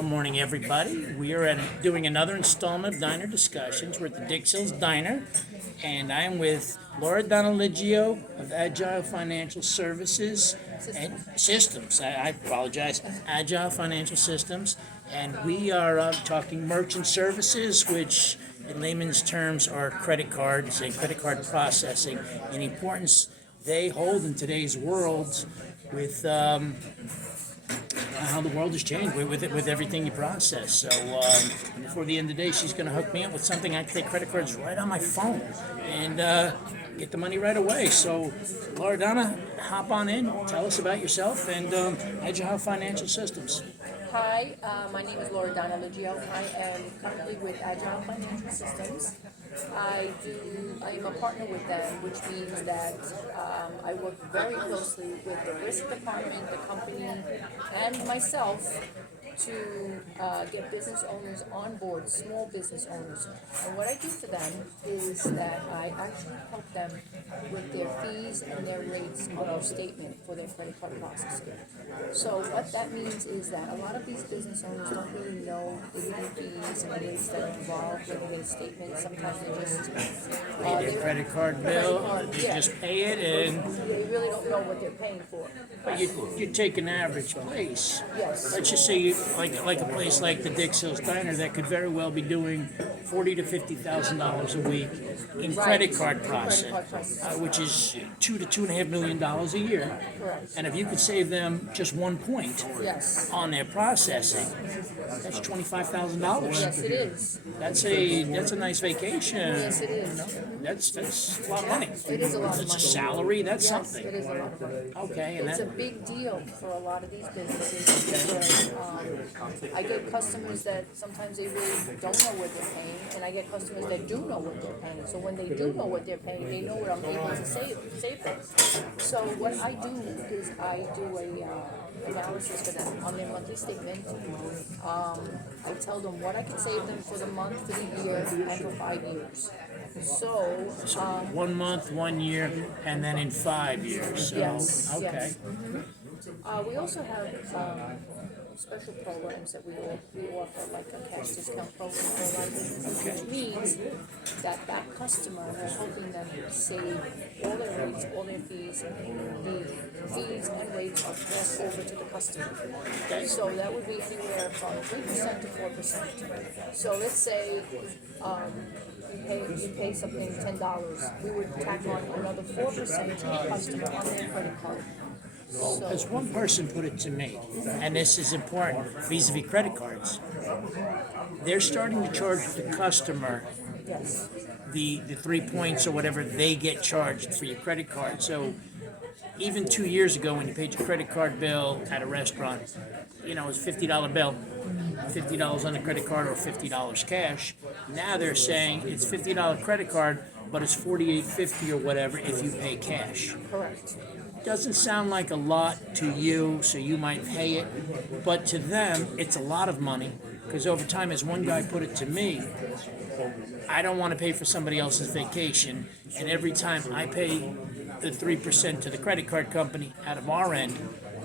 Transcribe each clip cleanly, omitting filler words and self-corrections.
Good morning, everybody. We are doing another installment of Diner Discussions. We're at the Dixon's Diner, and I'm with Loredana Liggio of Agile Financial Services and Systems. I apologize, Agile Financial Systems, and we are talking merchant services, which in layman's terms are credit cards and credit card processing, and the importance they hold in today's world with how the world has changed with everything you process. So before the end of the day, she's going to hook me up with something. I can take credit cards right on my phone and get the money right away. So Loredana, hop on in, tell us about yourself and Agile Financial Systems. Hi, my name is Loredana Liggio. I am currently with Agile Financial Systems. I am a partner with them, which means that I work very closely with the risk department, the company, and myself to get business owners on board, small business owners. And what I do for them is that I actually help them with their fees and their rates on their statement for their credit card processing. So what that means is that a lot of these business owners don't really know the fees and rates that are involved when they get a statement. Sometimes they just Pay their credit card bill, they just pay it, and they really don't know what they're paying for. but you take an average place. Yes. Let's just say you like a place like the Dixon's Diner that could very well be doing $40,000 to $50,000 a week in credit card processing, which is $2 to $2.5 million a year. Correct. And if you could save them just 1 point Yes. on their processing, that's $25,000. Yes, it is. That's a nice vacation. Yes, it is. That's a lot of money. It is a lot of It's a money. salary. That's Yes, something. it is a lot of money. Okay, and It's that a big deal for a lot of these businesses because I get customers that sometimes they really don't know what they're paying, and I get customers that do know what they're paying. So when they do know what they're paying, they know what I'm able to save them. So what I do is I do a analysis for them on their monthly statement. I tell them what I can save them for the month, for the year, and for 5 years. So 1 month, 1 year, and then in 5 years. So, yes, okay. yes. We also have special programs that we offer, like a cash discount program for a lot of businesses, which means that that customer, we're helping them save all their rates, all their fees. The fees and rates are passed over to the customer. So that would be anywhere from 3% to 4%. So let's say you pay something $10, we would tack on another 4% to the customer on their credit card. As one person put it to me, and this is important vis-a-vis credit cards, they're starting to charge the customer Yes. the 3 points or whatever they get charged for your credit card. So even 2 years ago when you paid your credit card bill at a restaurant, it was a $50 bill, $50 on the credit card or $50 cash. Now they're saying it's $50 credit card, but it's $48.50 or whatever if you pay cash. Correct. Doesn't sound like a lot to you, so you might pay it, but to them, it's a lot of money, because over time, as one guy put it to me, I don't want to pay for somebody else's vacation, and every time I pay the 3% to the credit card company out of our end,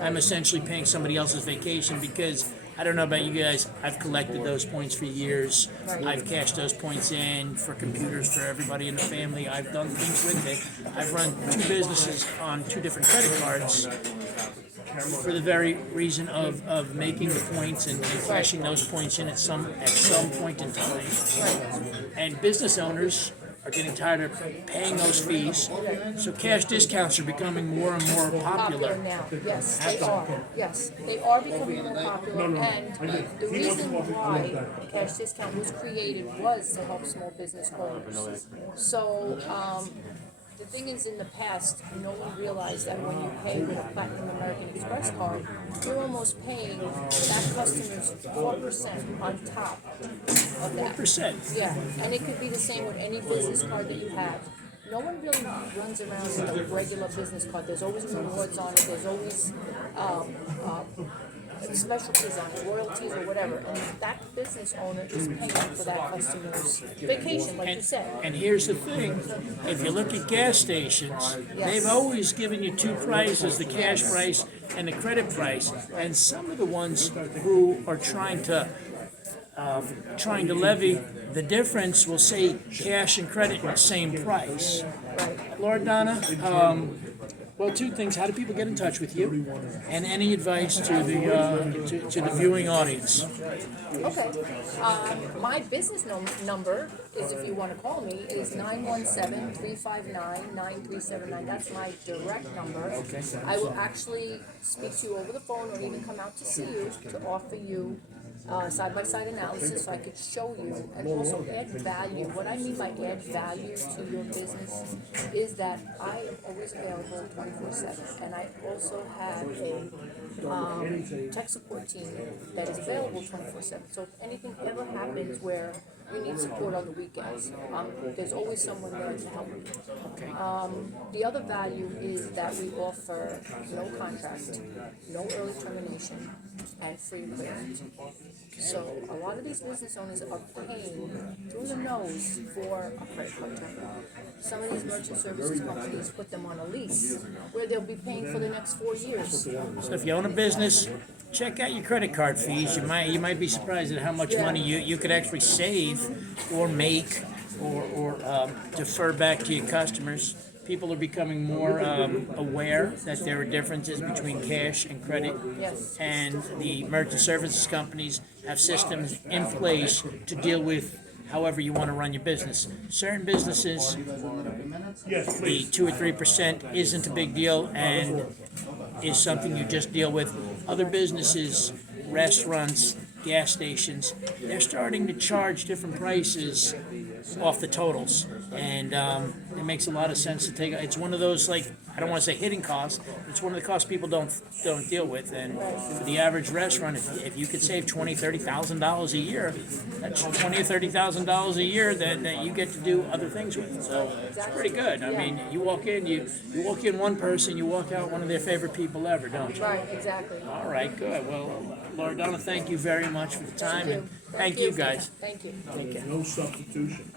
I'm essentially paying somebody else's vacation because I don't know about you guys, I've collected those points for years. I've cashed those points in for computers for everybody in the family. I've done things with it. I've run 2 businesses on 2 different credit cards for the very reason of making the points and cashing those points in at some point in time. And business owners are getting tired of paying those fees, so cash discounts are becoming more and more popular. Now. Yes, they are. Yes, they are becoming more popular, and the reason why the cash discount was created was to help small business owners. So the thing is, in the past, no one realized that when you pay with a Platinum American Express card, you're almost paying that customer's 4% on top of that. 4%. Yeah, and it could be the same with any business card that you have. No one really runs around with a regular business card. There's always rewards on it. There's always specialties on it, royalties or whatever. And that business owner is paying for that customer's vacation, like you said. And here's the thing, if you look at gas stations, they've always given you 2 prices, the cash price and the credit price. And some of the ones who are trying to levy the difference will say cash and credit in the same price. Loredana, well, two things. How do people get in touch with you? And any advice to the viewing audience? Okay. My business number is, if you want to call me, is 917-359-9379. That's my direct number. Okay. I will actually speak to you over the phone or even come out to see you to offer you side-by-side analysis so I could show you and also add value. What I mean by add value to your business is that I am always available 24/7, and I also have a tech support team that is available 24/7. So if anything ever happens where you need support on the weekends, there's always someone there to help you. Okay. The other value is that we offer no contract, no early termination, and free equipment. So a lot of these business owners are paying through the nose for a credit card terminal. Some of these merchant services companies put them on a lease where they'll be paying for the next 4 years. So if you own a business, check out your credit card fees. You might be surprised at how much money you could actually save or make or defer back to your customers. People are becoming more aware that there are differences between cash and credit. Yes. And the merchant services companies have systems in place to deal with however you want to run your business. Certain businesses, the 2 or 3% isn't a big deal and is something you just deal with. Other businesses, restaurants, gas stations, they're starting to charge different prices off the totals, and it makes a lot of sense to take. It's one of those, like, I don't want to say hidden costs. It's one of the costs people don't deal with. And for the average restaurant, if you could save $20,000-$30,000 a year, that's $20,000 or $30,000 a year that you get to do other things with. So it's pretty good. I mean, you walk in one person, you walk out one of their favorite people ever, don't you? Right, exactly. All right, good. Well, Loredana, thank you very much for the time, and thank you guys. Thank you. Take care. No substitution.